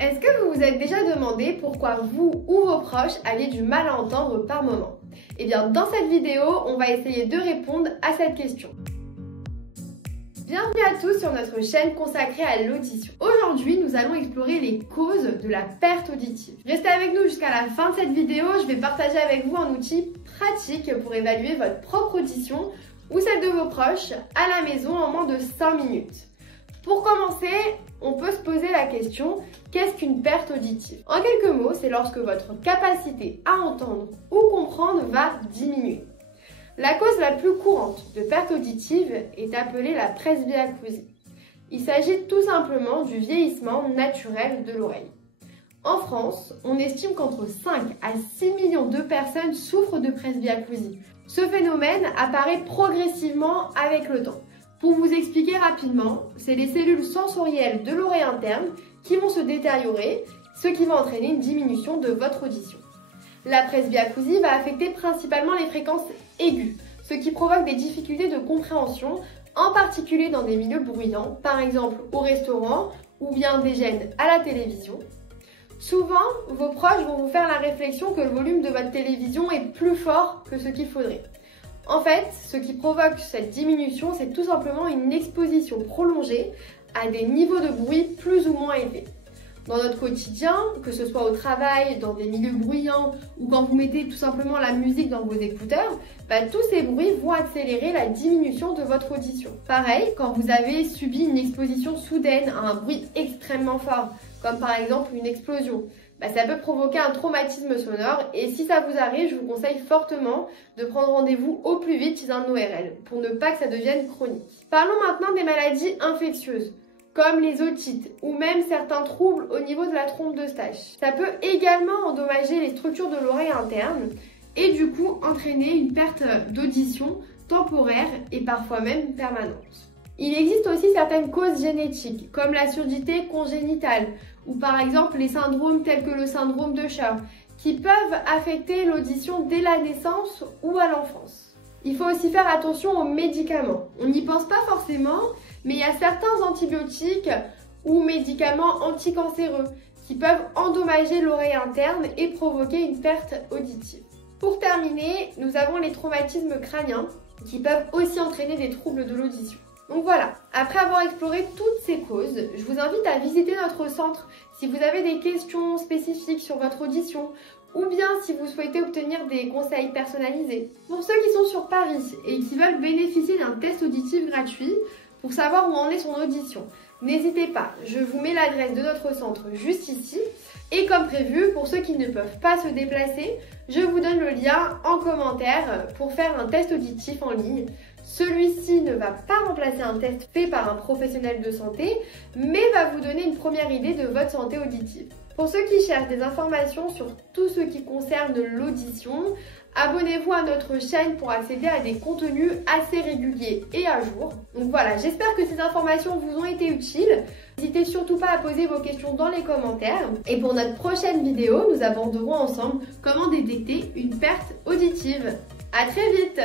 Est-ce que vous vous êtes déjà demandé pourquoi vous ou vos proches aviez du mal à entendre par moment? Eh bien, dans cette vidéo, on va essayer de répondre à cette question. Bienvenue à tous sur notre chaîne consacrée à l'audition. Aujourd'hui, nous allons explorer les causes de la perte auditive. Restez avec nous jusqu'à la fin de cette vidéo, je vais partager avec vous un outil pratique pour évaluer votre propre audition ou celle de vos proches à la maison en moins de 5 minutes. Pour commencer, on peut se poser la question, qu'est-ce qu'une perte auditive? En quelques mots, c'est lorsque votre capacité à entendre ou comprendre va diminuer. La cause la plus courante de perte auditive est appelée la presbyacousie. Il s'agit tout simplement du vieillissement naturel de l'oreille. En France, on estime qu'entre 5 à 6 millions de personnes souffrent de presbyacousie. Ce phénomène apparaît progressivement avec le temps. Pour vous expliquer rapidement, c'est les cellules sensorielles de l'oreille interne qui vont se détériorer, ce qui va entraîner une diminution de votre audition. La presbyacousie va affecter principalement les fréquences aiguës, ce qui provoque des difficultés de compréhension, en particulier dans des milieux bruyants, par exemple au restaurant ou bien des gênes à la télévision. Souvent, vos proches vont vous faire la réflexion que le volume de votre télévision est plus fort que ce qu'il faudrait. En fait, ce qui provoque cette diminution, c'est tout simplement une exposition prolongée à des niveaux de bruit plus ou moins élevés. Dans notre quotidien, que ce soit au travail, dans des milieux bruyants ou quand vous mettez tout simplement la musique dans vos écouteurs, tous ces bruits vont accélérer la diminution de votre audition. Pareil, quand vous avez subi une exposition soudaine à un bruit extrêmement fort, comme par exemple une explosion, ça peut provoquer un traumatisme sonore et si ça vous arrive, je vous conseille fortement de prendre rendez-vous au plus vite chez un ORL pour ne pas que ça devienne chronique. Parlons maintenant des maladies infectieuses, comme les otites ou même certains troubles au niveau de la trompe d'Eustache. Ça peut également endommager les structures de l'oreille interne et du coup entraîner une perte d'audition temporaire et parfois même permanente. Il existe aussi certaines causes génétiques, comme la surdité congénitale, ou par exemple les syndromes tels que le syndrome de Sher, qui peuvent affecter l'audition dès la naissance ou à l'enfance. Il faut aussi faire attention aux médicaments. On n'y pense pas forcément, mais il y a certains antibiotiques ou médicaments anticancéreux qui peuvent endommager l'oreille interne et provoquer une perte auditive. Pour terminer, nous avons les traumatismes crâniens qui peuvent aussi entraîner des troubles de l'audition. Donc voilà, après avoir exploré toutes ces causes, je vous invite à visiter notre centre si vous avez des questions spécifiques sur votre audition ou bien si vous souhaitez obtenir des conseils personnalisés. Pour ceux qui sont sur Paris et qui veulent bénéficier d'un test auditif gratuit pour savoir où en est son audition, n'hésitez pas, je vous mets l'adresse de notre centre juste ici. Et comme prévu, pour ceux qui ne peuvent pas se déplacer, je vous donne le lien en commentaire pour faire un test auditif en ligne. Celui-ci ne va pas remplacer un test fait par un professionnel de santé, mais va vous donner une première idée de votre santé auditive. Pour ceux qui cherchent des informations sur tout ce qui concerne l'audition, abonnez-vous à notre chaîne pour accéder à des contenus assez réguliers et à jour. Donc voilà, j'espère que ces informations vous ont été utiles. N'hésitez surtout pas à poser vos questions dans les commentaires. Et pour notre prochaine vidéo, nous aborderons ensemble comment détecter une perte auditive. À très vite!